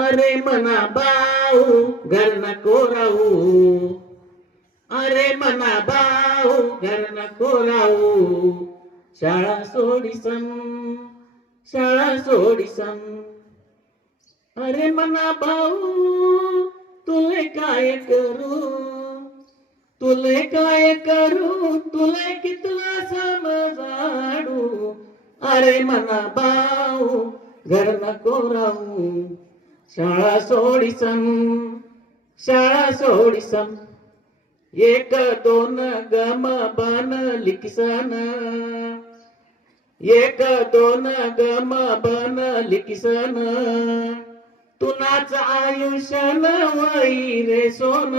अरे मना बाऊ घर नको राहू अरे मना बाऊ घर नको राहू शाळा सोडिसन शाळा सोडिसन. अरे मना भाऊ तुले काय करू? तुले काय करू? तुले कितला समजाडू अरे मना भाऊ घर नको राहू शाळा सोडिसन शाळा सोडिसन. एक दोन गम बन लिखिसन. एक दोन गम बन लिखिसन. तुनाच आयुष्यन वै रे सोन.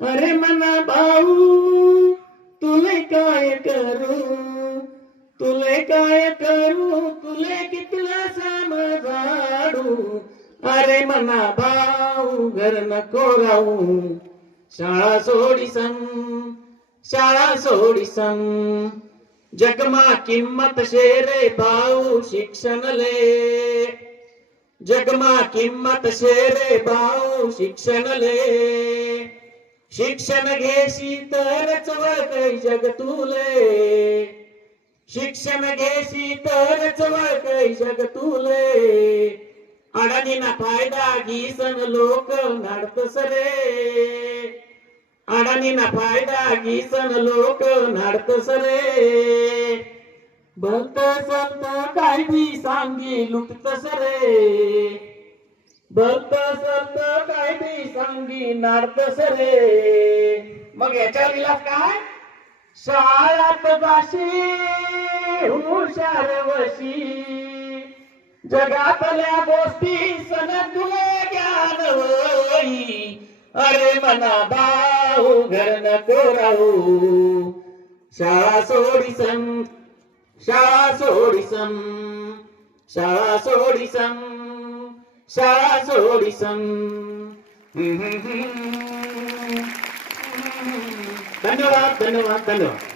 अरे मना भाऊ तुले काय करू? तुले काय करू? तुले कितला समजा अरे मना भाऊ घर नको राहू. शाळा सोडिसन शाळा सोडिसन जगमा किंमत शेरे भाऊ शिक्षण ले. जगमा किंमत शेरे भाऊ शिक्षण ले. शिक्षण घेशी तरच वळतय जग तुले शिक्षण घेशी तरच वळतय जग तुले अडाणीना फायदा घीसन लोक नाडतस रे अडाणीना फायदा घीसन लोक नाडतस रे भलत संत काय बी सांगी लुटतस रे भलत संत काय बी सांगी नाडतस रे मग याच्या लिहिला काय शाळात जाशी हुशार वशी जगातल्या गोष्टी सण तुला ज्ञान होई अरे मना भाऊ घर नको राहू शाळा सोडिसन शाळा सोडिसन शाळा सोडिसन शाळा सोडिसन धन्यवाद धन्यवाद धन्यवाद